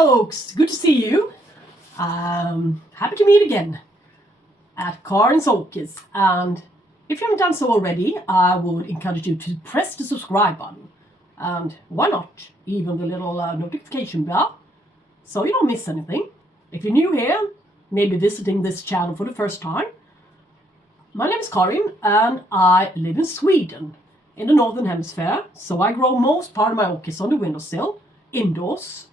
folks, good to see you. Happy to meet again at Karin's Orchids. And if you haven't done so already, I would encourage you to press the subscribe button. And why not even the little notification bell, so you don't miss anything. If you're new here, maybe visiting this channel for the first time, my name is Karin and I live in Sweden, in the northern hemisphere. So I grow most part of my orchids on the windowsill, indoors.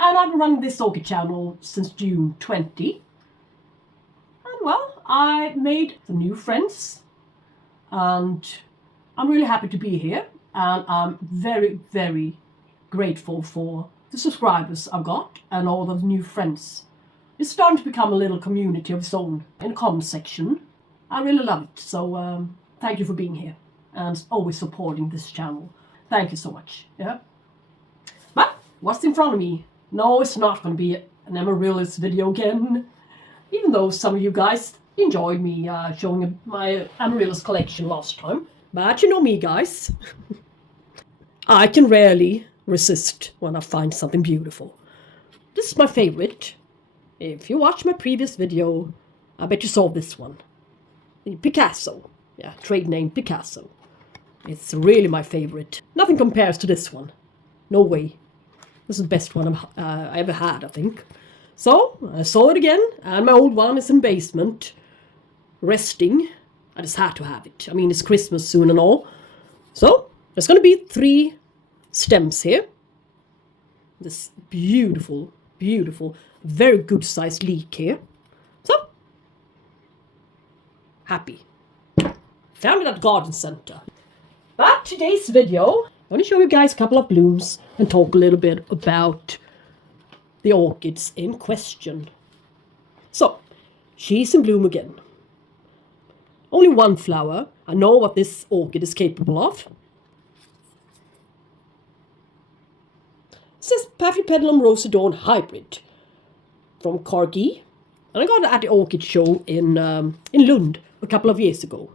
And I've been running this orchid channel since June 20. And well, I made some new friends. And I'm really happy to be here. And I'm very, very grateful for the subscribers I've got and all those new friends. It's starting to become a little community of its own in the comment section. I really love it. So thank you for being here and always supporting this channel. Thank you so much. Yeah. But what's in front of me? No, it's not going to be an Amaryllis video again. Even though some of you guys enjoyed me showing my Amaryllis collection last time. But you know me, guys. I can rarely resist when I find something beautiful. This is my favorite. If you watched my previous video, I bet you saw this one. The Picasso. Yeah, trade name Picasso. It's really my favorite. Nothing compares to this one. No way. This is the best one I ever had, I think. So, I saw it again, and my old one is in the basement, resting. I just had to have it. I mean, it's Christmas soon and all. So, there's going to be 3 stems here. This beautiful, beautiful, very good sized leek here. So, happy. Found it at garden center. But today's video, I'm going to show you guys a couple of blooms and talk a little bit about the orchids in question. So, she's in bloom again. Only one flower. I know what this orchid is capable of. It says Paphiopedilum Rosedorn Hybrid from careguide. And I got it at the orchid show in Lund a couple of years ago.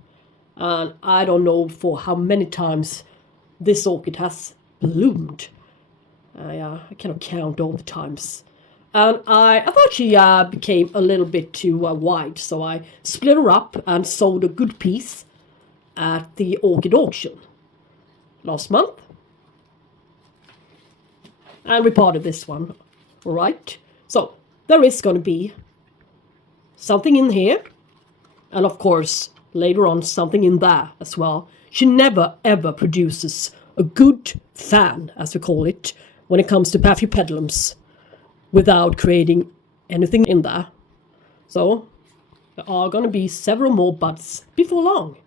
And I don't know for how many times this orchid has bloomed. I cannot count all the times. And I thought she became a little bit too wide, so I split her up and sold a good piece at the orchid auction last month. And we parted this one, all right? So there is going to be something in here, and of course later on something in there as well. She never ever produces a good fan, as we call it, when it comes to Paphiopedilums, without creating anything in there. So there are going to be several more buds before long.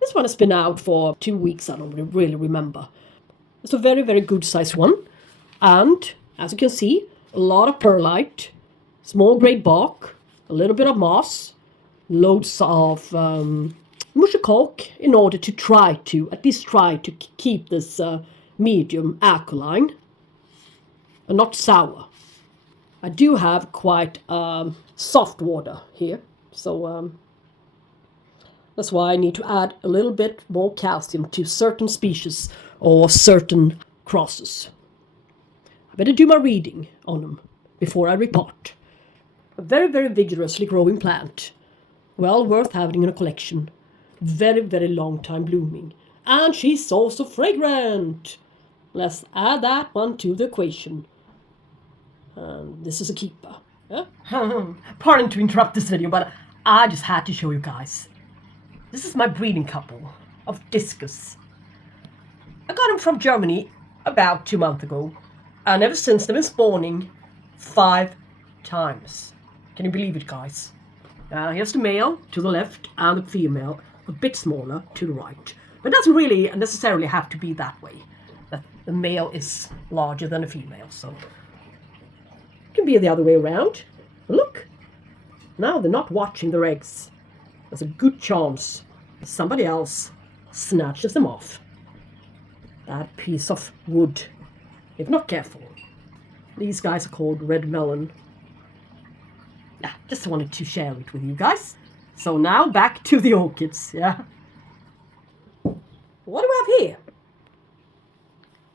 This one has been out for 2 weeks, I don't really remember. It's a very, very good sized one. And as you can see, a lot of perlite, small grey bark, a little bit of moss, loads of mushy caulk in order to at least try to keep this medium alkaline and not sour. I do have quite soft water here, so that's why I need to add a little bit more calcium to certain species or certain crosses. I better do my reading on them before I report. A very, very vigorously growing plant. Well worth having in a collection. Very, very long time blooming. And she's also fragrant. Let's add that one to the equation. This is a keeper. Yeah? Pardon to interrupt this video, but I just had to show you guys. This is my breeding couple of Discus. I got them from Germany about 2 months ago. And ever since they've been spawning 5 times. Can you believe it, guys? Here's the male to the left and the female a bit smaller to the right. But it doesn't really necessarily have to be that way. That the male is larger than the female, so it can be the other way around. But look, now they're not watching their eggs. There's a good chance somebody else snatches them off. That piece of wood, if not careful. These guys are called red melon. Just wanted to share it with you guys. So now back to the orchids, yeah. What do we have here?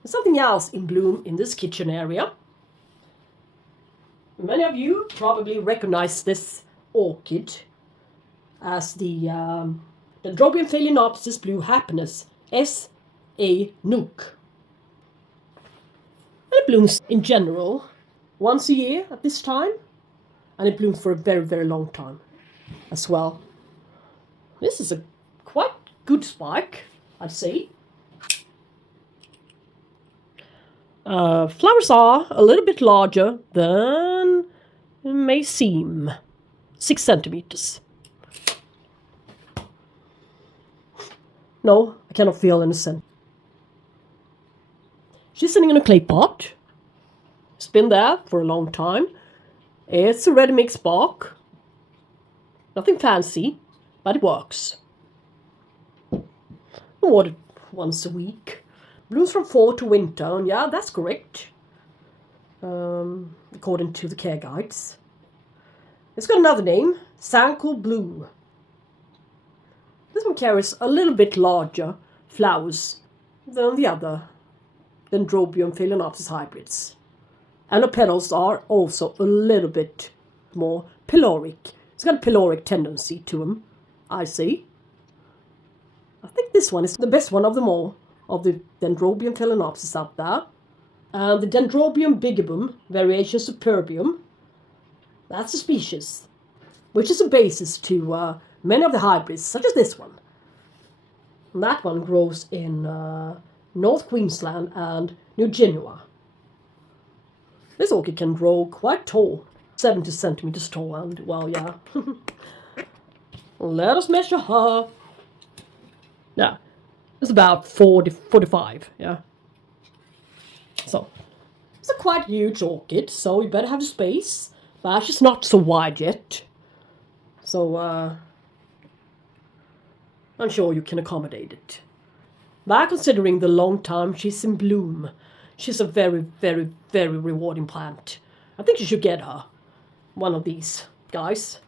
There's something else in bloom in this kitchen area. Many of you probably recognize this orchid as the Dendrobium Phalaenopsis Blue Happiness S.A. Nuke. And it blooms in general once a year at this time, and it blooms for a very, very long time as well. This is a quite good spike, I'd say. Flowers are a little bit larger than it may seem. 6 centimeters. No, I cannot feel any scent. She's sitting in a clay pot. It's been there for a long time. It's a ready-mix bark. Nothing fancy, but it works. Watered once a week. Blooms from fall to winter, and yeah, that's correct. According to the care guides. It's got another name, Sanko Blue. This one carries a little bit larger flowers than the other Dendrobium Phalaenopsis hybrids. And the petals are also a little bit more pyloric. It's got a pyloric tendency to them, I see. I think this one is the best one of them all, of the Dendrobium Phalaenopsis out there. And the Dendrobium bigibbum, variation superbium, that's a species, which is a basis to many of the hybrids, such as this one. And that one grows in North Queensland and New Guinea. This orchid can grow quite tall, 70 centimeters tall, and well, yeah. Let us measure her. Yeah, it's about 45, yeah. So, it's a quite huge orchid, so you better have the space. But she's not so wide yet. So, I'm sure you can accommodate it. But considering the long time she's in bloom, she's a very, very, very rewarding plant. I think you should get her one of these guys.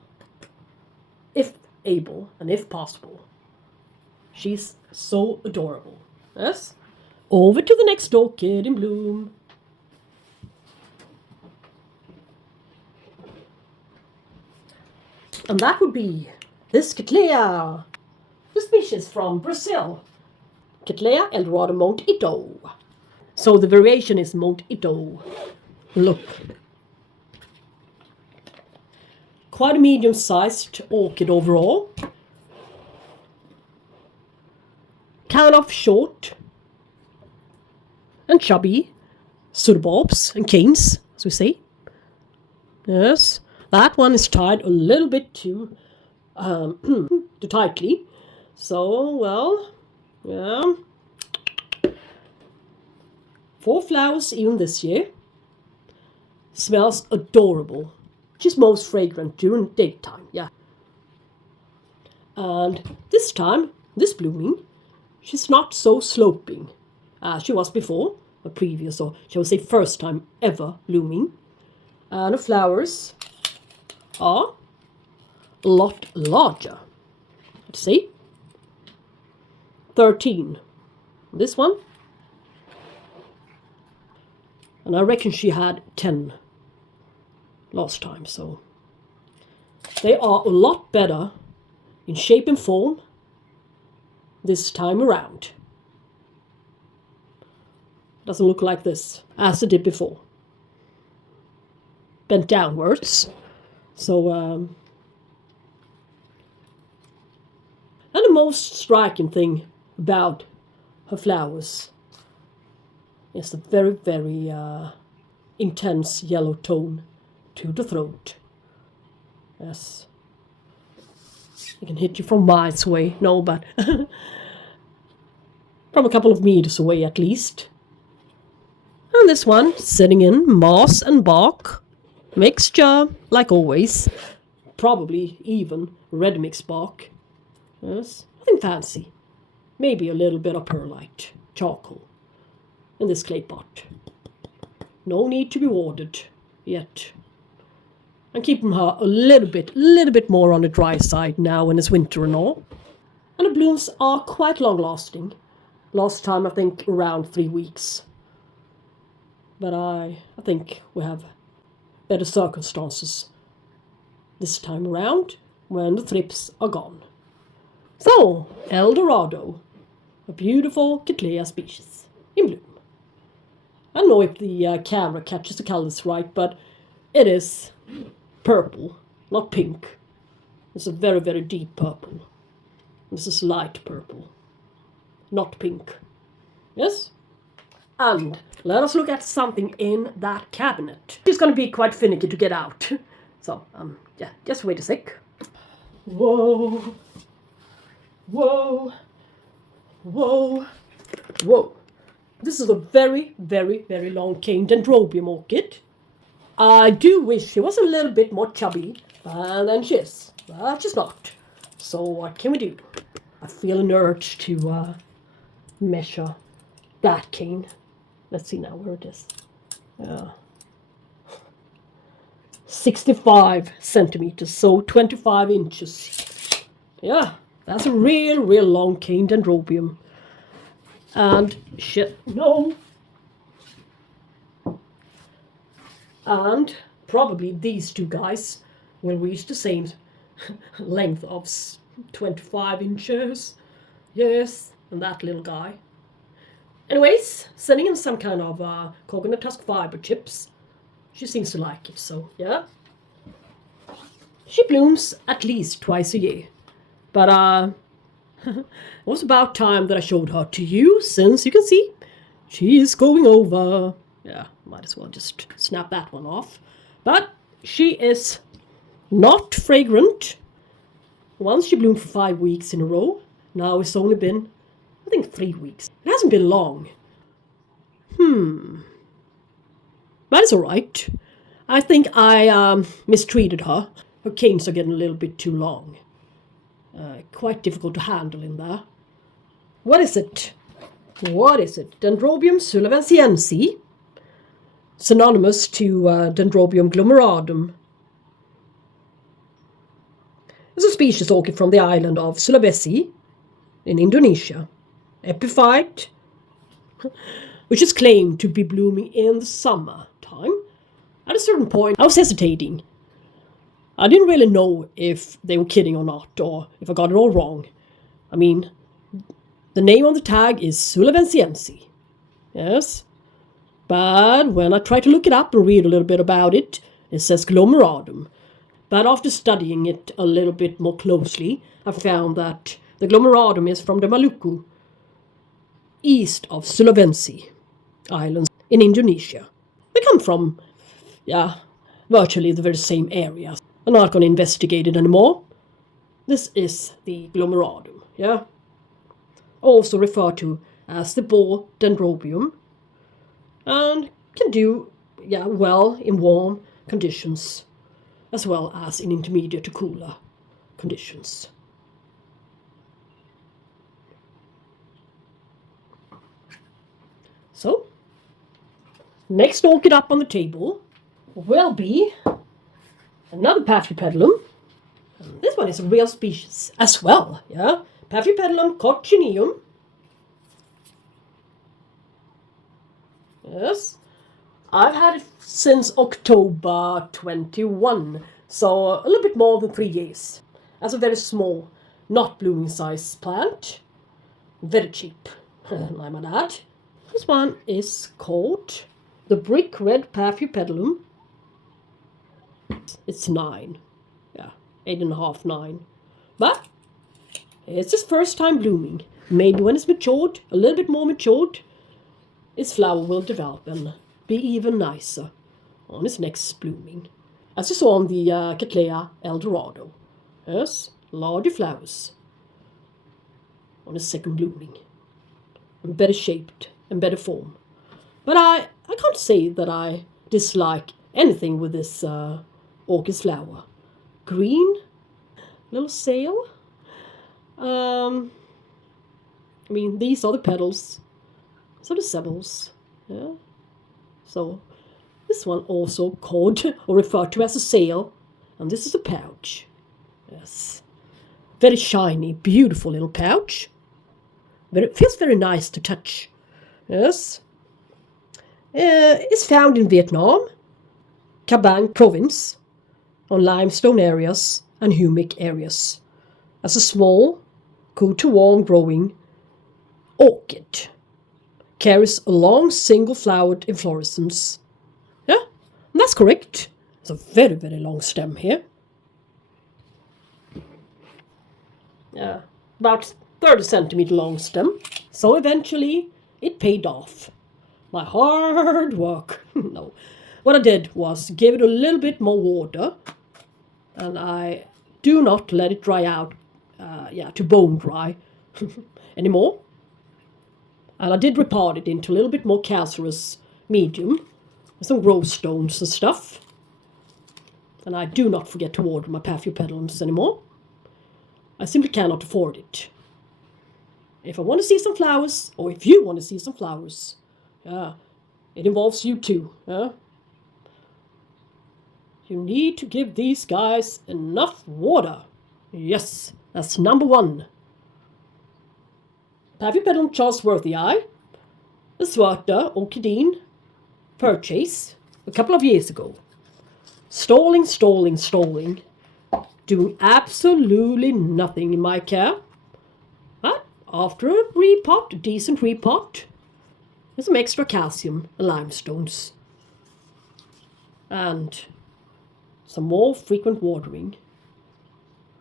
If able and if possible. She's so adorable. Yes? Over to the next orchid in bloom. And that would be this Cattleya, the species from Brazil. Cattleya eldorado Mount Ito. So the variation is Mount Ito. Look. Quite a medium-sized orchid overall. Kind of short and chubby pseudobulbs and canes, as we say. Yes. That one is tied a little bit too tightly. So, well, yeah. 4 flowers even this year. Smells adorable. She's most fragrant during daytime, yeah. And this time, this blooming, she's not so sloping as she was before, a previous, or shall we say first time ever blooming. And the flowers are a lot larger. Let's see. 13. This one. And I reckon she had 10 last time, so they are a lot better in shape and form this time around. Doesn't look like this as it did before. Bent downwards. So, and the most striking thing about her flowers is the very, very intense yellow tone to the throat. Yes. It can hit you from miles away. No, but from a couple of meters away at least. And this one sitting in moss and bark. Mixture, like always. Probably even red mix bark. Yes, nothing fancy. Maybe a little bit of perlite, charcoal, in this clay pot. No need to be watered yet. I'm keeping her a little bit more on the dry side now when it's winter and all. And the blooms are quite long lasting. Last time I think around 3 weeks. But I think we have better circumstances this time around when the thrips are gone. So, Eldorado, a beautiful Cattleya species in bloom. I don't know if the camera catches the colors right, but it is purple, not pink. It's a very, very deep purple. This is light purple, not pink. Yes? And let us look at something in that cabinet. It's going to be quite finicky to get out. So, yeah, just wait a sec. Whoa. Whoa. Whoa. Whoa. This is a very, very, very long cane Dendrobium orchid. I do wish she was a little bit more chubby than she is, but she's not. So what can we do? I feel an urge to measure that cane. Let's see now where it is. 65 centimeters, so 25 inches. Yeah, that's a real, real long cane Dendrobium. And shit, no. And probably these two guys will reach the same length of 25 inches. Yes, and that little guy. Anyways, sending in some kind of coconut husk fiber chips. She seems to like it, so yeah. She blooms at least twice a year. But it was about time that I showed her to you, since you can see she is going over. Yeah, might as well just snap that one off. But she is not fragrant. Once she bloomed for 5 weeks in a row. Now it's only been, I think, 3 weeks. It hasn't been long. But it's alright. I think I mistreated her. Her canes are getting a little bit too long. Quite difficult to handle in there. What is it? What is it? Dendrobium sulawesisense, synonymous to Dendrobium glomeradum. It's a species orchid from the island of Sulawesi in Indonesia. Epiphyte, which is claimed to be blooming in the summer time. At a certain point, I was hesitating. I didn't really know if they were kidding or not, or if I got it all wrong. I mean, the name on the tag is sulawesisense. Yes. But when I tried to look it up and read a little bit about it, it says glomeradum. But after studying it a little bit more closely, I found that the glomeradum is from the Maluku, east of Sulawesi Islands in Indonesia. They come from, virtually the very same area. I'm not going to investigate it anymore. This is the glomeradum, also referred to as the boar dendrobium, and can do, well in warm conditions, as well as in intermediate to cooler conditions. So, next orchid up on the table will be another Paphiopedilum. This one is a real species as well, Paphiopedilum coccineum. Yes. I've had it since October 21, so a little bit more than 3 years. That's a very small, not blooming size plant. Very cheap, I might add. This one is called the brick red Paphiopedilum. It's 9. 8.5, 9. But it's its first time blooming. Maybe when it's matured, a little bit more matured, its flower will develop and be even nicer on its next blooming. As you saw on the Cattleya eldorado. Yes, larger flowers on its second blooming. And better shaped and better form. But I can't say that I dislike anything with this orchid flower. Green, little sail. I mean, these are the petals. So the sepals. So this one also called or referred to as a sail, and this is a pouch. Yes, very shiny, beautiful little pouch. It feels very nice to touch. Yes, it's found in Vietnam, Kabang province, on limestone areas and humic areas, as a small, cool to warm growing orchid. Carries a long single-flowered inflorescence. Yeah, that's correct. It's a very, very long stem here. Yeah, about 30 centimeter long stem. So eventually it paid off. My hard work. No. What I did was give it a little bit more water, and I do not let it dry out, to bone dry anymore. And I did repot it into a little bit more calcareous medium, with some growth stones and stuff. And I do not forget to water my Paphiopedilums anymore. I simply cannot afford it. If I want to see some flowers, or if you want to see some flowers, it involves you too. You need to give these guys enough water. Yes, that's number one. Paphiopedilum charlesworthii, a Svarta Orchidine purchase a couple of years ago. Stalling. Doing absolutely nothing in my care. But after a decent repot, with some extra calcium and limestones, and some more frequent watering,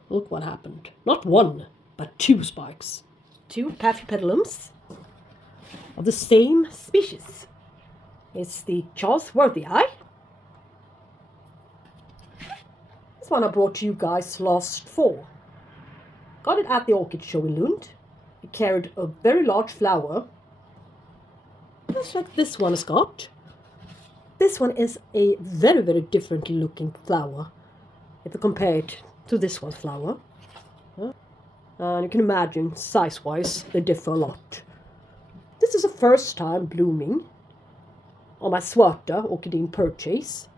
look what happened. Not one, but 2 spikes. 2 Paphiopedilums of the same species. It's the charlesworthii. This one I brought to you guys last fall. Got it at the orchid show in Lund. It carried a very large flower, just like this one has got. This one is a very, very differently looking flower if you compare it to this one's flower. And you can imagine, size-wise, they differ a lot. This is the first time blooming on my Svarta Orchidine purchase,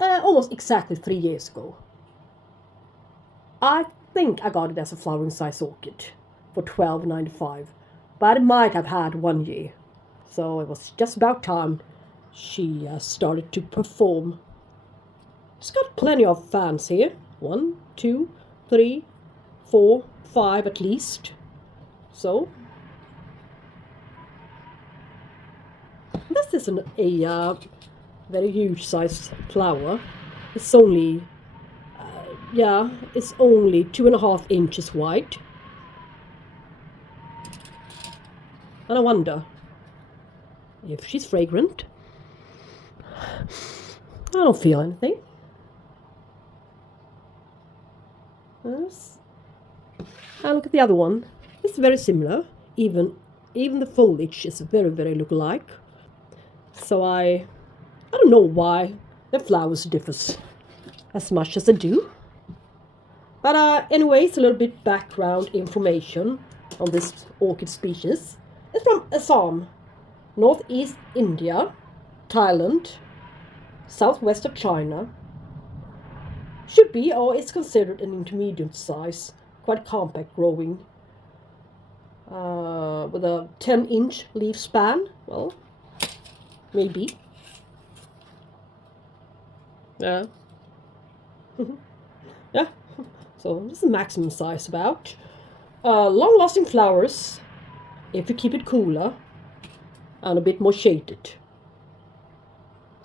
almost exactly 3 years ago. I think I got it as a flowering size orchid for $12.95, but it might have had 1 year. So it was just about time she started to perform. It's got plenty of fans here. 1, 2, 3, 4, 5 at least. So this isn't a very huge sized flower. It's only it's only 2.5 inches wide. And I wonder if she's fragrant. I don't feel anything. Yes. And look at the other one. It's very similar. Even the foliage is very, very look-alike. So I don't know why the flowers differ as much as they do. But anyways, a little bit background information on this orchid species. It's from Assam, northeast India, Thailand, southwest of China. Should be, or is considered, an intermediate size, quite compact growing, with a 10-inch leaf span. Well, maybe. Yeah. Yeah. So this is maximum size about. Long-lasting flowers, if you keep it cooler and a bit more shaded.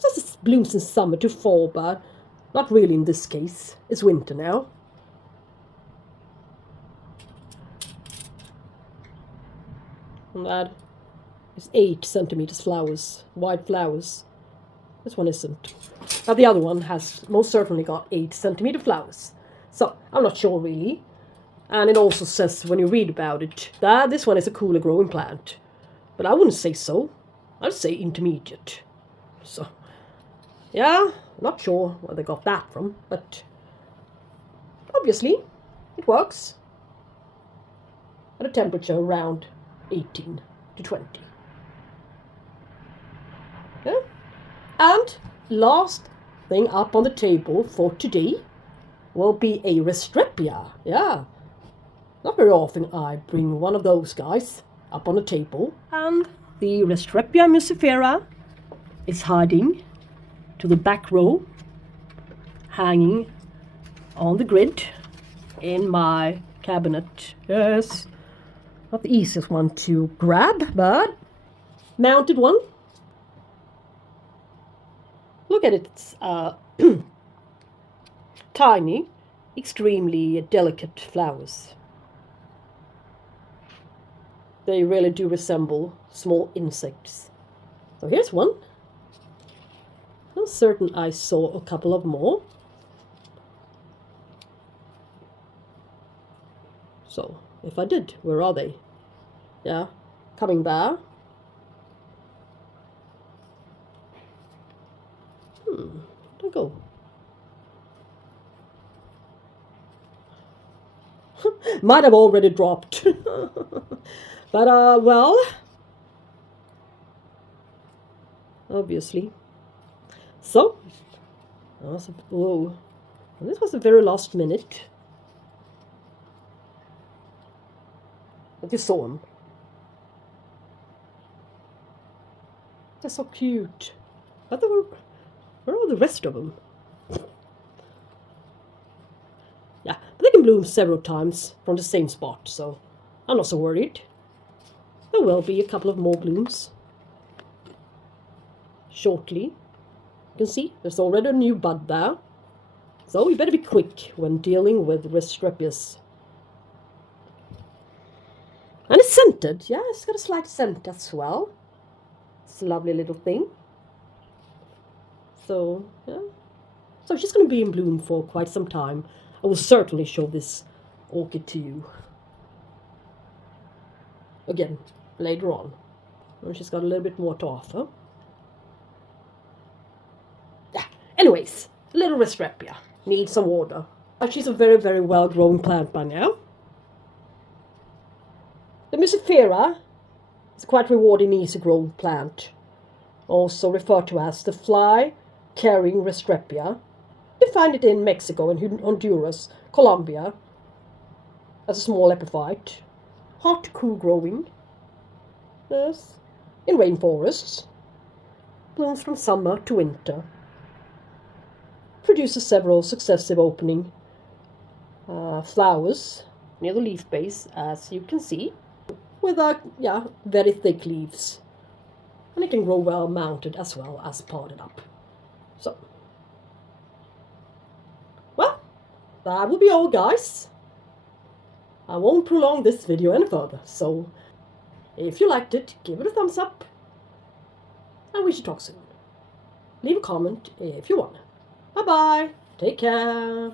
It blooms in summer to fall, but not really in this case. It's winter now. And that is 8 centimeters flowers, wide flowers. This one isn't. But the other one has most certainly got 8 centimeter flowers. So I'm not sure really. And it also says, when you read about it, that this one is a cooler growing plant. But I wouldn't say so. I'd say intermediate. So, yeah, not sure where they got that from, but obviously it works at a temperature around 18 to 20. Yeah? And last thing up on the table for today will be a Restrepia. Yeah, not very often I bring one of those guys up on the table. And the Restrepia muscifera is hiding to the back row, hanging on the grid in my cabinet. Yes, not the easiest one to grab, but mounted one. Look at it, it's tiny, extremely delicate flowers. They really do resemble small insects. So here's one. I'm certain I saw a couple of more. So, if I did, where are they? Yeah, coming there. There they go. Might have already dropped. But, well, obviously. So, whoa, this was the very last minute. But you saw them. They're so cute. But where are the rest of them? Yeah, but they can bloom several times from the same spot, so I'm not so worried. There will be a couple of more blooms shortly. You can see there's already a new bud there. So you better be quick when dealing with Restrepias. And it's scented. Yeah, it's got a slight scent as well. It's a lovely little thing. So, yeah. So she's going to be in bloom for quite some time. I will certainly show this orchid to you again later on. And she's got a little bit more to offer. Yeah. Anyways, little Restrepia needs some water. She's a very, very well-grown plant by now. The muscifera is a quite rewarding, easy-grown plant, also referred to as the fly-carrying Restrepia. You find it in Mexico and Honduras, Colombia, as a small epiphyte. Hot to cool growing. Yes. In rainforests. Blooms from summer to winter. Produces several successive opening flowers near the leaf base, as you can see, with very thick leaves. And it can grow well mounted as well as potted up. So, well, that will be all, guys. I won't prolong this video any further, so if you liked it, give it a thumbs up, and we should talk soon. Leave a comment if you want. Bye bye, take care.